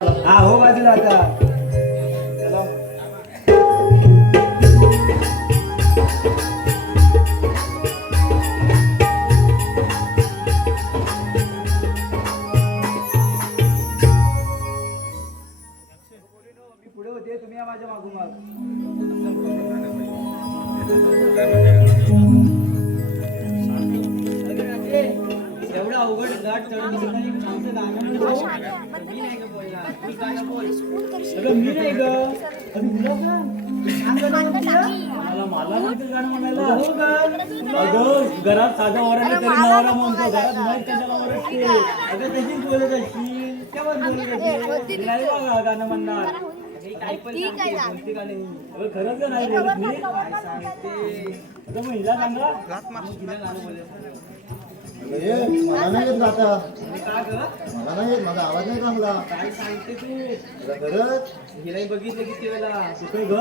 हा हो बाजूला आता चला. मी पुढे होते तुम्ही या माझ्या मागून माग. एवढा अवघड गाठ चढून आमचं गाणं मी नाही ग बोलला तू गाणं बोल. अगं मी नाही ग अगं तुला का मला म्हणते गाणं म्हणायला. हो ग अगं घरात साधा ओरडलं तरी नवरा म्हणतो घरात नाही त्याच्याला ओरडते. अगं तशीच बोलत असशील केव्हा बोलत असशील नाही बघा गाणं म्हणणार काही पण सांगते गाणे. अगं खरंच का नाही बोलत मी सांगते. अगं मग हिला सांगा हिला गाणं बोलायचं. मला नाही येत आता. का ग मला नाही येत माझा आवाज नाही चांगला. काय सांगते तू खरंच हिलाही बघितलं किती वेळा कुठे ग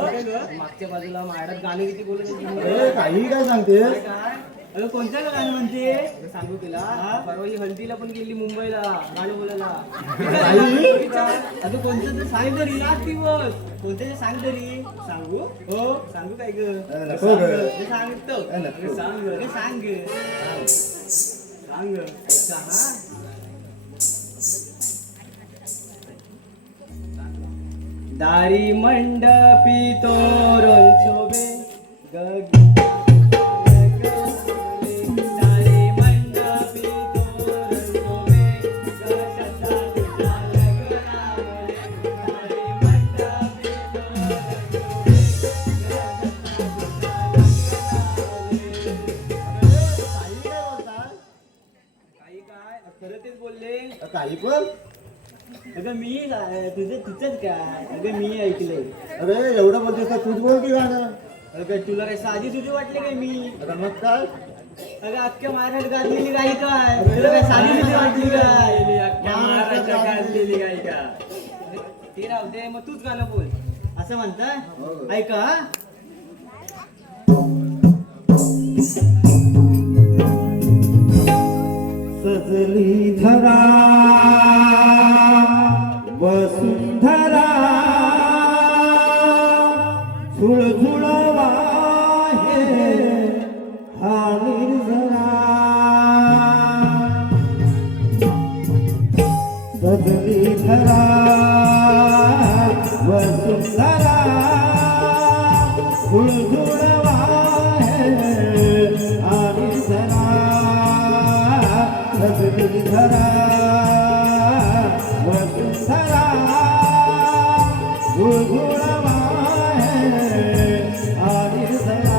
मागच्या बाजूला माडात गाणे किती बोलत होती. काही काय सांगते काय अगं कोणत्या गाणं म्हणते सांगू तुला परवा ही हल्दीला पण गेली मुंबईला गाणं बोलायला. अगं कोणतं तर सांग तरी आज दिवस कोणतं ते सांग तरी. सांगू हो सांगू काय ग नको ग. सांगतो सांग सांग सांग दारी मंडपी तोरण शोभे गगी दारी मंडपी तोरण शोभे दारी मंडपी काही काय खरं तेच बोलले. काही पण अगं मी तुझंच काय अगं मी ऐकलंय. अरे एवढं बोलतेस तर तूच बोल की गाणं. अगं तुला काय साधी तुझी वाटली काय मी. अरे मग काय अगं अख्ख्या महाराष्ट्रात गाजलेली गाई काय तुला काय साधी तुझी वाटली काय अख्ख्या महाराष्ट्रात गाजलेली गाई का. ते राहू दे मग तूच गाणं बोल असं म्हणताय. ऐका सजली धरा वसुंधरा झुळझुळवा हे हा निर्जरा. सजली धरा वसुंधरा झुळझुळवा हे हा निर्जरा. सजली धरा वसुंधरा झुळझुळवा हे हा निर्जरा.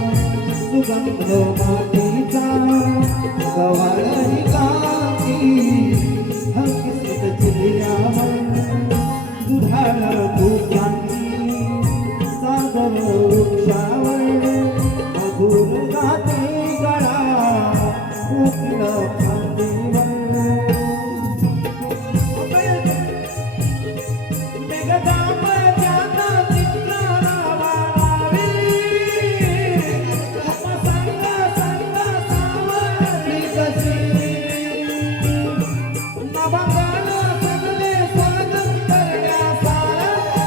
सुगंध मातीचा गवाळी कांती हकीकत चेहऱ्यावर दुधाळ तुझ्यांनी सागर वृक्षावर मधुर गाते गळा कोकिळ फांदीवर. सगले स्वागत करण्यासारा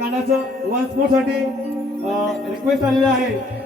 गाण्याचं वन स्पोर्ट साठी रिक्वेस्ट आलेली आहे